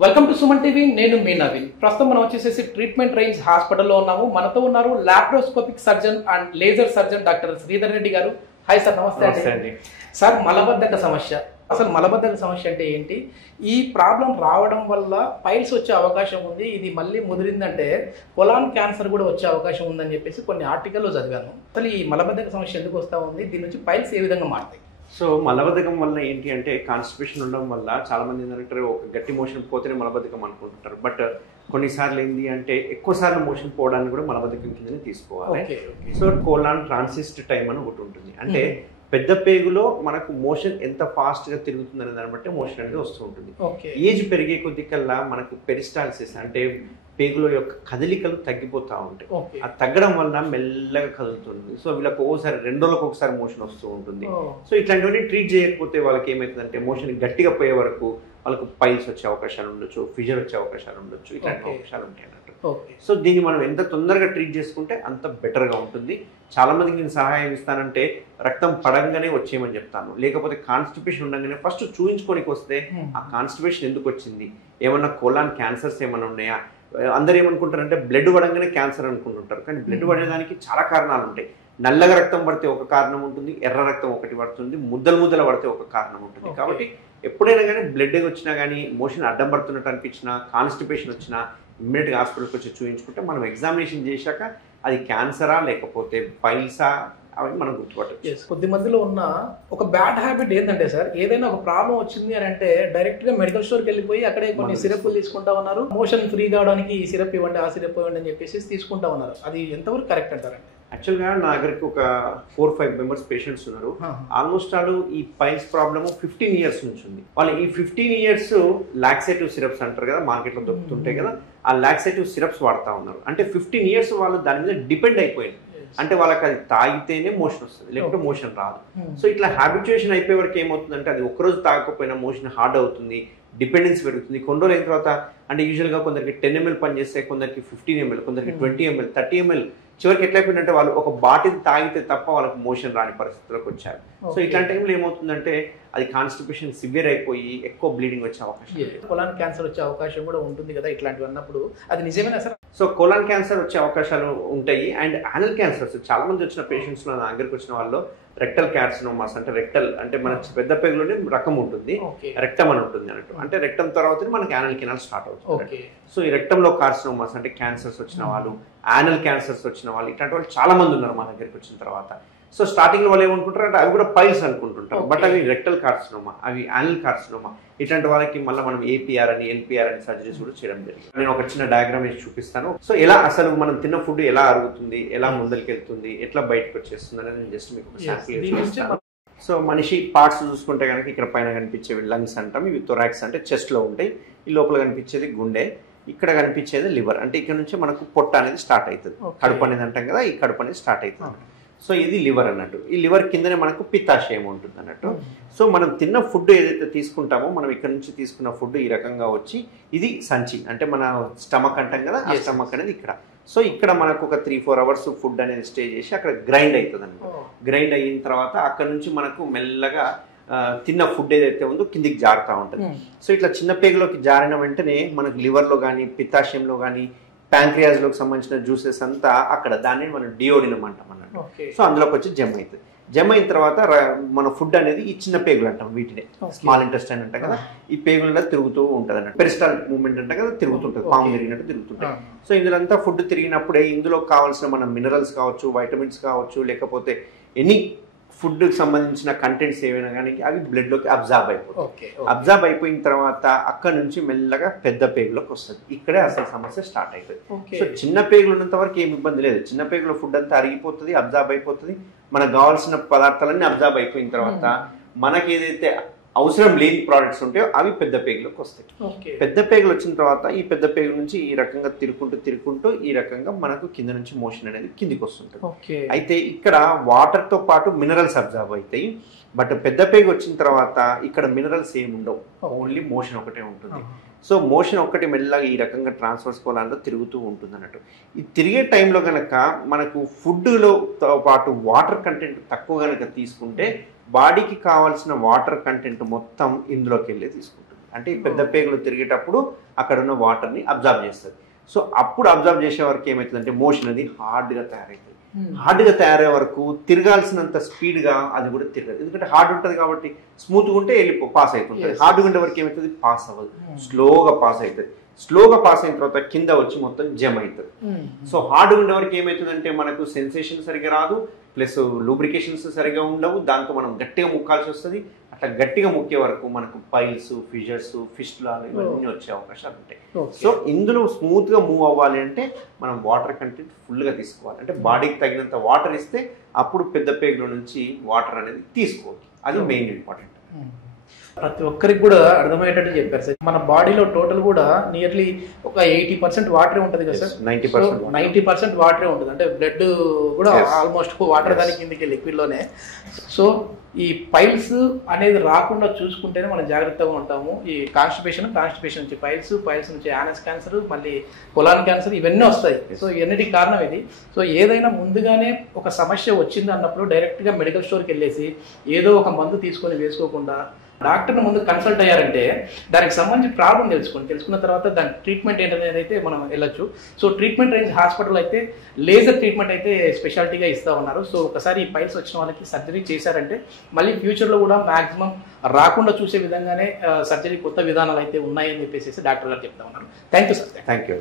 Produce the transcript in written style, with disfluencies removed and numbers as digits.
Welcome to Suman TV. నేను మీ నవీన్. ప్రస్తుతం మనం వచ్చేసి ట్రీట్మెంట్ రేంజ్ హాస్పిటల్లో ఉన్నాము. మనతో ఉన్నారు laparoscopic surgeon and laser surgeon doctor Sridhar Reddy garu. Hi sir, నమస్తే అండి. సార్, మలబద్ధక సమస్య, అసలు మలబద్ధక సమస్య అంటే ఏంటి? ఈ ప్రాబ్లం రావడం వల్ల పైల్స్ వచ్చే అవకాశం ఉంది, ఇది మళ్ళీ ముదిరిందంటే కొలాన్ క్యాన్సర్ కూడా వచ్చే అవకాశం ఉందని చెప్పేసి కొన్ని ఆర్టికల్లో చదివాను. అసలు ఈ మలబద్ధక సమస్య ఎందుకు వస్తూ ఉంది, దీని నుంచి పైల్స్ ఏ విధంగా మారుతాయి? సో మలబద్ధకం వల్ల ఏంటి అంటే కాన్స్టిపేషన్ ఉండడం వల్ల చాలా మంది ఏంటంటే ఒక గట్టి మోషన్ పోతేనే మలబద్ధకం అనుకుంటుంటారు. బట్ కొన్నిసార్లు ఏంటి అంటే ఎక్కువ సార్లు మోషన్ పోవడానికి కూడా మలబద్ధకం కిందనే తీసుకోవాలి. సో కోలాన్ ట్రాన్సిస్ట్ టైం అని ఒకటి ఉంటుంది. అంటే పెద్ద పేగులో మనకు మోషన్ ఎంత ఫాస్ట్ గా తిరుగుతుంది అనే దాన్ని బట్టి మోషన్ అనేది వస్తూ ఉంటుంది. ఏజ్ పెరిగే కొద్ది కల్లా మనకు పెరిస్టాల్సిస్ అంటే పేగుల యొక్క కదలికలు తగ్గిపోతూ ఉంటాయి. ఆ తగ్గడం వల్ల మెల్లగా కదులుతుంది. సో వీళ్ళకి ఒకసారి 2 రోజులకు ఒకసారి మోషన్ వస్తూ ఉంటుంది. సో ఇట్లాంటివన్నీ ట్రీట్ చేయకపోతే వాళ్ళకి ఏమవుతుందంటే మోషన్ గట్టిగా పోయే వరకు వాళ్ళకు పైల్స్ వచ్చే అవకాశాలు ఉండొచ్చు, ఫిజర్ వచ్చే అవకాశాలు ఉండొచ్చు, ఇట్లాంటి అవకాశాలు ఉంటాయి అన్నట్టు. సో దీన్ని మనం ఎంత తొందరగా ట్రీట్ చేసుకుంటే అంత బెటర్గా ఉంటుంది. చాలా మందికి నేను సహాయం ఇస్తానంటే రక్తం పడంగానే వచ్చేయమని చెప్తాను. లేకపోతే కాన్స్టిపేషన్ ఉండగానే ఫస్ట్ చూయించుకోనికి వస్తే ఆ కాన్స్టిపేషన్ ఎందుకు వచ్చింది, ఏమన్నా కోలాన్ క్యాన్సర్స్ ఏమైనా ఉన్నాయా. అందరు ఏమనుకుంటారంటే బ్లడ్ పడంగానే క్యాన్సర్ అనుకుంటుంటారు, కానీ బ్లడ్ పడేదానికి చాలా కారణాలు ఉంటాయి. నల్లగా రక్తం పడితే ఒక కారణం ఉంటుంది, ఎర్ర రక్తం ఒకటి పడుతుంది, ముద్దలు పడితే ఒక కారణం ఉంటుంది. కాబట్టి ఎప్పుడైనా కానీ బ్లడ్ వచ్చినా కానీ మోషన్ అడ్డం పడుతున్నట్టు అనిపించినా, కాన్స్టిపేషన్ వచ్చినా ఇమ్మీడియట్గా హాస్పిటల్కి వచ్చి చూయించుకుంటే మనం ఎగ్జామినేషన్ చేశాక అది క్యాన్సరా లేకపోతే పైల్సా అవన్నీ మనం గుర్తుపట్టచ్చు. కొద్ది మందిలో ఉన్న ఒక బ్యాడ్ హ్యాబిట్ ఏంటంటే సార్, ఏదైనా ఒక ప్రాబ్లం వచ్చింది అని అంటే డైరెక్ట్ గా మెడికల్ స్టోర్కి వెళ్ళిపోయి అక్కడే కొన్ని సిరప్లు తీసుకుంటా ఉన్నారు. మోషన్ ఫ్రీ కావడానికి ఈ సిరప్ ఇవ్వండి, ఆ సిరప్ ఇవ్వండి అని చెప్పేసి తీసుకుంటా ఉన్నారు. అది ఎంతవరకు కరెక్ట్ అంటారండి? యాక్చువల్గా నా దగ్గరికి ఒక 4-5 మెంబర్స్ పేషెంట్స్ ఉన్నారు. ఆల్మోస్ట్ వాళ్ళు ఈ పైల్స్ ప్రాబ్లమ్ 15 ఇయర్స్ నుంచి ఉంది. వాళ్ళు ఈ 15 ఇయర్స్ లాక్సేటివ్ సిరప్స్ అంటారు కదా, మార్కెట్లో దొరుకుతుంటాయి కదా, ఆ లాక్సేటివ్ సిరప్స్ వాడుతూ ఉన్నారు. అంటే 15 ఇయర్స్ వాళ్ళు దాని మీద డిపెండ్ అయిపోయింది. అంటే వాళ్ళకి అది తాగితేనే మోషన్ వస్తుంది, లేకపోతే మోషన్ రాదు. సో ఇట్లా హ్యాబిచుయేషన్ అయిపోయే వరకు ఏమవుతుందంటే అది ఒక్కరోజు తాగకపోయినా మోషన్ హార్డ్ అవుతుంది, డిపెండెన్స్ పెరుగుతుంది. కొన్ని రోజులు అయిన తర్వాత అంటే యూజువల్గా కొందరికి 10 ml పనిచేస్తే, కొందరికి 15 ml, కొందరికి 20 ml, 30 ml, చివరికి ఎట్లయిపోయిందంటే వాళ్ళు ఒక బాటిల్ తాగితే తప్ప వాళ్ళకి మోషన్ రాని పరిస్థితులకు వచ్చారు. సో ఇట్లాంటి టైంలో ఏమవుతుందంటే అది కాన్స్టిపేషన్ సివియర్ అయిపోయి ఎక్కువ బ్లీడింగ్ వచ్చే అవకాశం, కోలాన్ క్యాన్సర్ వచ్చే అవకాశం కూడా ఉంటుంది కదా ఇట్లాంటివి అన్నప్పుడు. అది నిజమేనా సార్? సో కోలాన్ క్యాన్సర్ వచ్చే అవకాశాలు ఉంటాయి. అండ్ యానల్ క్యాన్సర్స్ చాలా మంది వచ్చిన పేషెంట్స్ లో నా దగ్గరికి వచ్చిన వాళ్ళు రెక్టల్ కార్సినోమాస్ అంటే రెక్టల్ అంటే మన పెద్ద పేగులోనే రకం ఉంటుంది, రెక్టమ్ అని ఉంటుంది అన్నట్టు. అంటే రెక్టమ్ తర్వాత మనకి యానల్ కెనాల్ స్టార్ట్ అవుతుంది. సో ఈ రెక్టమ్ లో కార్సినోమాస్ అంటే క్యాన్సర్స్ వచ్చిన వాళ్ళు, యానల్ క్యాన్సర్స్ వచ్చిన వాళ్ళు, ఇట్లాంటి వాళ్ళు చాలా మంది ఉన్నారు మా దగ్గరికి వచ్చిన తర్వాత. సో స్టార్టింగ్ లో వాళ్ళు ఏమనుకుంటారు అంటే అవి కూడా పైల్స్ అనుకుంటుంటారు, బట్ అవి రెక్టల్ కార్సినోమా, అవి యానల్ కార్సినోమా. ఇట్లాంటి వాళ్ళకి మళ్ళీ మనం ఏపీఆర్ అని, ఎల్పీఆర్ అని సర్జరీస్ కూడా చేయడం జరిగింది. నేను ఒక చిన్న డయాగ్రామ్ వేసి చూపిస్తాను. సో ఎలా అసలు మనం తిన్న ఫుడ్ ఎలా అరుగుతుంది, ఎలా ముందరికి వెళ్తుంది, ఎట్లా బయటకు వచ్చేస్తుంది అనేది నేను జస్ట్ మీకు శాంపుల్ చూపిస్తాను. సో మనిషి పార్ట్స్ చూసుకుంటే కనుక ఇక్కడ పైన కనిపించేవి లంగ్స్ అంటాం, ఇవి థొరాక్స్ అంటే చెస్ట్ లో ఉంటాయి, ఈ లోపల కనిపించేది గుండె, ఇక్కడ కనిపించేది లివర్. అంటే ఇక్కడ నుంచి మనకు పొట్ట అనేది స్టార్ట్ అవుతుంది, కడుపు అనేది అంటాం కదా, ఈ కడుపు అనేది స్టార్ట్ అవుతుంది. సో ఇది లివర్ అన్నట్టు. ఈ లివర్ కిందనే మనకు పిత్తాశయం ఉంటుంది అన్నట్టు. సో మనం తిన్న ఫుడ్ ఏదైతే తీసుకుంటామో, మనం ఇక్కడ నుంచి తీసుకున్న ఫుడ్ ఈ రకంగా వచ్చి ఇది సంచి అంటే మన స్టమక్ అంటాం కదా, ఆ స్టమక్ అనేది ఇక్కడ. సో ఇక్కడ మనకు ఒక 3-4 అవర్స్ ఫుడ్ అనేది స్టే చేసి అక్కడ గ్రైండ్ అవుతుంది అన్నమాట. గ్రైండ్ అయిన తర్వాత అక్కడ నుంచి మనకు మెల్లగా తిన్న ఫుడ్ ఏదైతే ఉందో కిందికి జారుతూ ఉంటుంది. సో ఇట్లా చిన్న పేగులోకి జారిన వెంటనే మనకు లివర్లో కానీ, పిత్తాశయంలో కానీ, ప్యాంక్రియాస్లోకి సంబంధించిన జ్యూసెస్ అంతా అక్కడ, దాన్ని మనం డియోడినం అంటాం అన్నట్టు. సో అందులోకి వచ్చి జమ అవుతుంది. జమ అయిన తర్వాత మన ఫుడ్ అనేది ఈ చిన్న పేగులు అంటాం, వీటినే స్మాల్ ఇంటెస్టైన్ అంటాం కదా, ఈ పేగులలో తిరుగుతూ ఉంటుంది అన్నట్టు. పెరిస్టాల్ మూవ్మెంట్ అంటాం కదా, తిరుగుతుంటుంది, పాము తిరిగినట్టు తిరుగుతుంటాయి. సో ఇందులో అంతా ఫుడ్ తిరిగినప్పుడే ఇందులో కావాల్సిన మన మినరల్స్ కావచ్చు, వైటమిన్స్ కావచ్చు, లేకపోతే ఎనీ ఫుడ్ కి సంబంధించిన కంటెంట్స్ ఏవైనా కానీ అవి బ్లడ్ లోకి అబ్జార్బ్ అయిపోతాయి. అబ్జార్బ్ అయిపోయిన తర్వాత అక్కడ నుంచి మెల్లగా పెద్ద పేగులోకి వస్తుంది. ఇక్కడే అసలు సమస్య స్టార్ట్ అవుతుంది. సో చిన్న పేగులు ఉన్నంత వరకు ఏమి ఇబ్బంది లేదు. చిన్న పేగులో ఫుడ్ అంతా అరిగిపోతుంది, అబ్జార్బ్ అయిపోతుంది. మనకు కావాల్సిన పదార్థాలన్నీ అబ్జార్బ్ అయిపోయిన తర్వాత మనకి ఏదైతే అవసరం లేని ప్రోడక్ట్స్ ఉంటాయో అవి పెద్ద పేగులోకి వస్తాయి. పెద్ద పేగులు వచ్చిన తర్వాత ఈ పెద్ద పేగుల నుంచి ఈ రకంగా తిరుక్కుంటూ ఈ రకంగా మనకు కింద నుంచి మోషన్ అనేది కిందికి వస్తుంటుంది. అయితే ఇక్కడ వాటర్ తో పాటు మినరల్స్ అబ్జర్వ్ అవుతాయి. బట్ పెద్ద పేగు వచ్చిన తర్వాత ఇక్కడ మినరల్స్ ఏమి ఉండవు, ఓన్లీ మోషన్ ఒకటే ఉంటుంది. సో మోషన్ ఒక్కటి మెల్లగా ఈ రకంగా ట్రాన్స్ఫర్స్ కోలాన్లో తిరుగుతూ ఉంటుంది అన్నట్టు. ఈ తిరిగే టైంలో కనుక మనకు ఫుడ్లో పాటు వాటర్ కంటెంట్ తక్కువ కనుక తీసుకుంటే బాడీకి కావాల్సిన వాటర్ కంటెంట్ మొత్తం ఇందులోకి వెళ్ళి తీసుకుంటుంది. అంటే ఈ పెద్ద పేగులు తిరిగేటప్పుడు అక్కడ ఉన్న వాటర్ని అబ్జర్వ్ చేస్తుంది. సో అప్పుడు అబ్జర్వ్ చేసే వరకు ఏమవుతుందంటే మోషన్ అది హార్డ్గా తయారవుతుంది. హార్డ్గా తయారయ్యే వరకు తిరగాల్సినంత స్పీడ్గా అది కూడా తిరగదు. ఎందుకంటే హార్డ్ ఉంటుంది కాబట్టి స్మూత్గా ఉంటే పాస్ అవుతుంటుంది. హార్డ్గా ఉండే వరకు ఏమవుతుంది, పాస్ అవ్వదు, స్లోగా పాస్ అవుతుంది. స్లోగా పాస్ అయిన తర్వాత కింద వచ్చి మొత్తం జమ్ అవుతుంది. సో హార్డ్గా ఉండే వరకు ఏమవుతుందంటే మనకు సెన్సేషన్ సరిగా రాదు, ప్లస్ లూబ్రికేషన్స్ సరిగా ఉండవు, దాంతో మనం గట్టిగా ముక్కాల్సి వస్తుంది. అట్లా గట్టిగా ముక్కే వరకు మనకు పైల్స్, ఫిషర్స్, ఫిస్టులాలు ఇవన్నీ వచ్చే అవకాశాలు ఉంటాయి. సో ఇందులో స్మూత్గా మూవ్ అవ్వాలి అంటే మనం వాటర్ కంటెంట్ ఫుల్గా తీసుకోవాలి. అంటే బాడీకి తగినంత వాటర్ ఇస్తే అప్పుడు పెద్ద పేగుల నుంచి వాటర్ అనేది తీసుకోవాలి. అది మెయిన్ ఇంపార్టెంట్. ప్రతి ఒక్కరికి కూడా అర్థమయ్యేటట్టు చెప్పారు సార్. మన బాడీలో టోటల్ కూడా నియర్లీ ఒక 80% వాటరే ఉంటుంది కదా సార్. 90% వాటరే ఉంటుంది. అంటే బ్లడ్ కూడా ఆల్మోస్ట్ వాటర్ దాని కిందకి లిక్విడ్లోనే. సో ఈ పైల్స్ అనేది రాకుండా చూసుకుంటేనే మనం జాగ్రత్తగా ఉంటాము. ఈ కాన్స్టిపేషన్ నుంచి పైల్స్ నుంచి యానస్ క్యాన్సర్, మళ్ళీ కొలాన్ క్యాన్సర్, ఇవన్నీ వస్తాయి. సో ఇవన్నిటికి కారణం ఇది. సో ఏదైనా ముందుగానే ఒక సమస్య వచ్చింది అన్నప్పుడు డైరెక్ట్గా మెడికల్ స్టోర్కి వెళ్ళేసి ఏదో ఒక మందు తీసుకొని వేసుకోకుండా డాక్టర్ని ముందు కన్సల్ట్ అయ్యారంటే దానికి సంబంధించి ప్రాబ్లం తెలుసుకున్న తర్వాత దాని ట్రీట్మెంట్ ఏంటనేది అయితే మనం వెళ్ళొచ్చు. సో ట్రీట్మెంట్ రేంజ్ హాస్పిటల్ అయితే లేజర్ ట్రీట్మెంట్ అయితే స్పెషాలిటీగా ఇస్తూ ఉన్నారు. సో ఒకసారి ఈ పైల్స్ వచ్చిన వాళ్ళకి సర్జరీ చేశారంటే మళ్ళీ ఫ్యూచర్లో కూడా మ్యాక్సిమం రాకుండా చూసే విధంగానే సర్జరీ కొత్త విధానాలు అయితే ఉన్నాయని చెప్పేసి డాక్టర్ గారు చెప్తా ఉన్నారు. Thank you sir. Thank you.